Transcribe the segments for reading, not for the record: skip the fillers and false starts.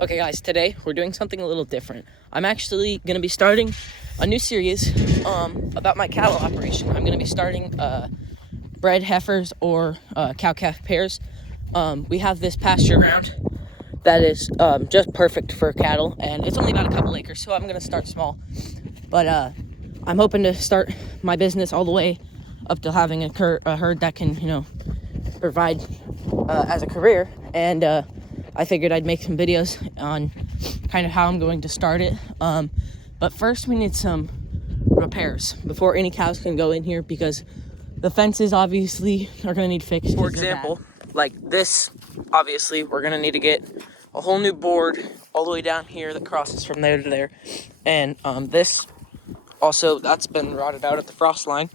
Okay guys, today we're doing something a little different. I'm actually going to be starting a new series about my cattle operation. I'm going to be starting bred heifers or cow-calf pairs. We have this pasture ground that is just perfect for cattle, and it's only about a couple acres, so I'm going to start small. But I'm hoping to start my business all the way up to having a herd that can, provide as a career. And I figured I'd make some videos on kind of how I'm going to start it. But first we need some repairs before any cows can go in here, because the fences obviously are going to need fixed. For example, like this, obviously we're going to need to get a whole new board all the way down here that crosses from there to there. And this also, that's been rotted out at the frost line.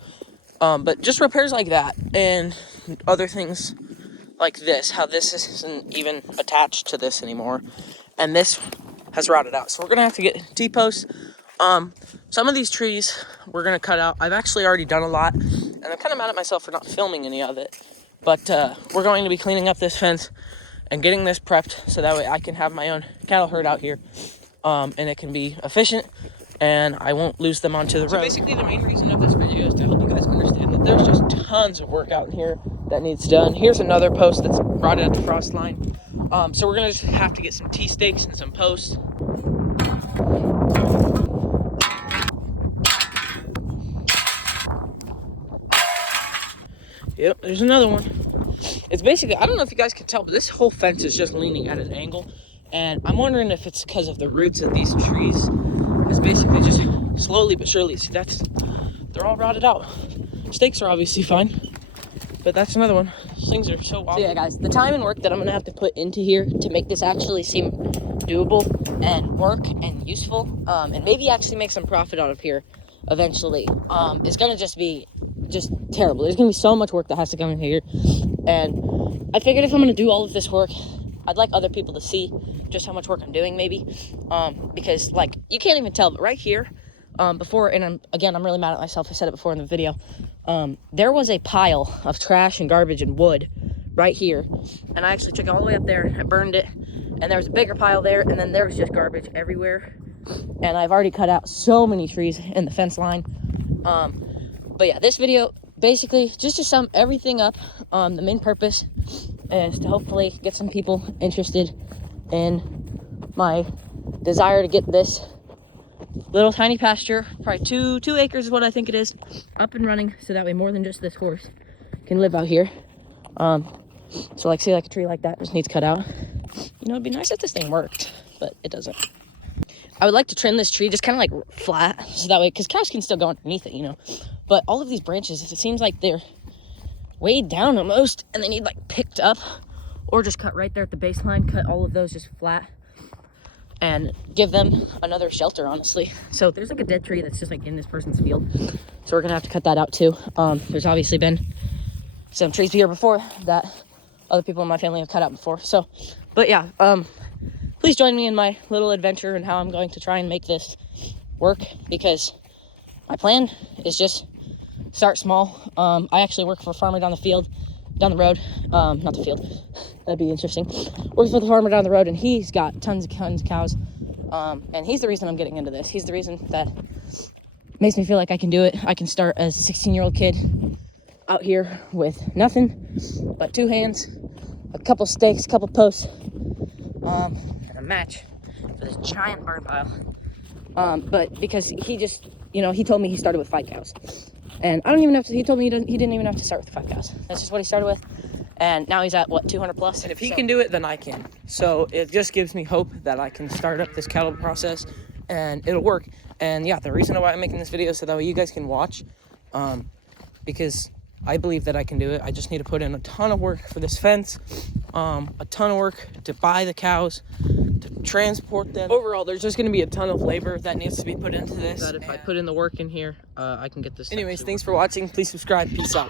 But just repairs like that and other things like this, how this isn't even attached to this anymore, and this has rotted out, so we're gonna have to get T-posts. Some of these trees we're gonna cut out. I've actually already done a lot, and I'm kind of mad at myself for not filming any of it, but we're going to be cleaning up this fence and getting this prepped so that way I can have my own cattle herd out here, and it can be efficient and I won't lose them onto the road. So basically the main reason of this video is to help you guys understand that there's just tons of work out in here that needs done. Here's another post that's rotted at the frost line. So we're gonna just have to get some T-stakes and some posts. Yep, there's another one. It's basically, I don't know if you guys can tell, but this whole fence is just leaning at an angle. And I'm wondering if it's because of the roots of these trees. It's basically just slowly but surely, see, they're all rotted out. Stakes are obviously fine, but that's another one. These things are so wobbly. So yeah guys, the time and work that I'm gonna have to put into here to make this actually seem doable and work and useful, and maybe actually make some profit out of here eventually, is gonna just be terrible. There's gonna be so much work that has to come in here, and I figured if I'm gonna do all of this work, I'd like other people to see just how much work I'm doing, maybe, because like you can't even tell, but right here, before, and I'm really mad at myself, I said it before in the video, there was a pile of trash and garbage and wood right here, and I actually took it all the way up there and I burned it, and there was a bigger pile there, and then there was just garbage everywhere, and I've already cut out so many trees in the fence line. But yeah, this video basically just to sum everything up, the main purpose is to hopefully get some people interested in my desire to get this little tiny pasture, probably two acres is what I think it is, up and running, so that way more than just this horse can live out here. So like, say like a tree like that just needs cut out. It'd be nice if this thing worked, but it doesn't. I would like to trim this tree just kind of like flat, so that way, because cows can still go underneath it, But all of these branches, it seems like they're weighed down almost, and they need like picked up, or just cut right there at the baseline, cut all of those just flat, and give them another shelter, honestly. So there's like a dead tree that's just like in this person's field, so we're gonna have to cut that out too. There's obviously been some trees here before that other people in my family have cut out before. So, but yeah, please join me in my little adventure and how I'm going to try and make this work, because my plan is just start small. I actually work for a farmer down the road, not the field, that'd be interesting. Works for the farmer down the road, and he's got tons of cows, and he's the reason I'm getting into this. He's the reason that makes me feel like I can do it. I can start as a 16-year-old kid out here with nothing but 2 hands, a couple stakes, a couple posts, and a match for this giant burn pile. But because he just, he told me he started with 5 cows. And I don't even have to, he told me he didn't even have to start with 5 cows. That's just what he started with. And now he's at, what, 200 plus? And if he can do it, then I can. So it just gives me hope that I can start up this cattle process and it'll work. And yeah, the reason why I'm making this video is so that way you guys can watch, because I believe that I can do it. I just need to put in a ton of work for this fence, a ton of work to buy the cows, to transport them. Overall, there's just going to be a ton of labor that needs to be put into this. That if I put in the work in here, I can get this. Anyways, thanks for watching. Please subscribe. Peace out.